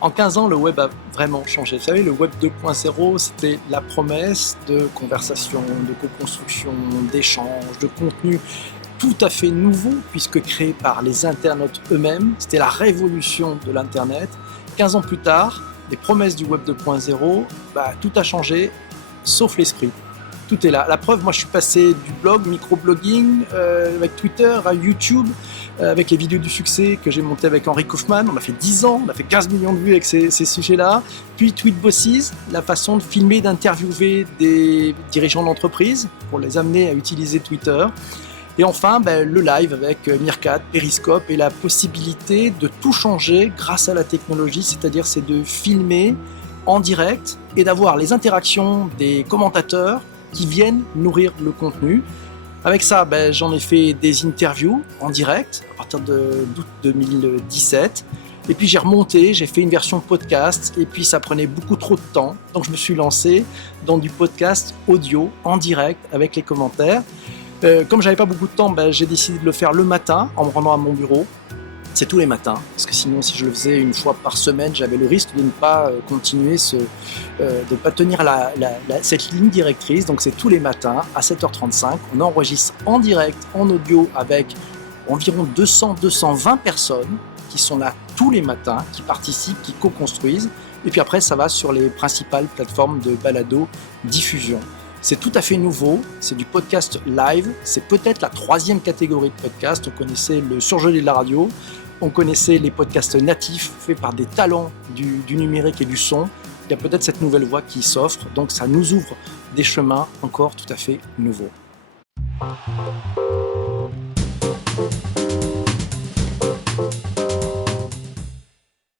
En 15 ans, le web a vraiment changé. Vous savez, le web 2.0, c'était la promesse de conversation, de co-construction, d'échange, de contenu tout à fait nouveau, puisque créé par les internautes eux-mêmes. C'était la révolution de l'Internet. 15 ans plus tard, les promesses du web 2.0, tout a changé, sauf l'esprit. Tout est là. La preuve, moi je suis passé du blog, microblogging, avec Twitter, à YouTube, avec les vidéos du succès que j'ai montées avec Henry Kaufman. On a fait 10 ans, on a fait 15 millions de vues avec ces sujets-là. Puis Tweetbosses, la façon de filmer, d'interviewer des dirigeants d'entreprise pour les amener à utiliser Twitter. Et enfin, le live avec Meerkat, Periscope et la possibilité de tout changer grâce à la technologie, c'est-à-dire c'est de filmer en direct et d'avoir les interactions des commentateurs qui viennent nourrir le contenu. Avec ça, j'en ai fait des interviews en direct à partir d'août 2017. Et puis j'ai remonté, j'ai fait une version podcast et puis ça prenait beaucoup trop de temps. Donc je me suis lancé dans du podcast audio en direct avec les commentaires. Comme j'avais pas beaucoup de temps, j'ai décidé de le faire le matin en me rendant à mon bureau. C'est tous les matins, parce que sinon si je le faisais une fois par semaine, j'avais le risque de ne pas continuer, de ne pas tenir cette ligne directrice. Donc c'est tous les matins à 7h35, on enregistre en direct, en audio, avec environ 200-220 personnes qui sont là tous les matins, qui participent, qui co-construisent. Et puis après, ça va sur les principales plateformes de balado diffusion. C'est tout à fait nouveau, c'est du podcast live, c'est peut-être la 3e catégorie de podcast. On connaissait le surgelé de la radio, on connaissait les podcasts natifs faits par des talents du numérique et du son. Il y a peut-être cette nouvelle voie qui s'offre, donc ça nous ouvre des chemins encore tout à fait nouveaux.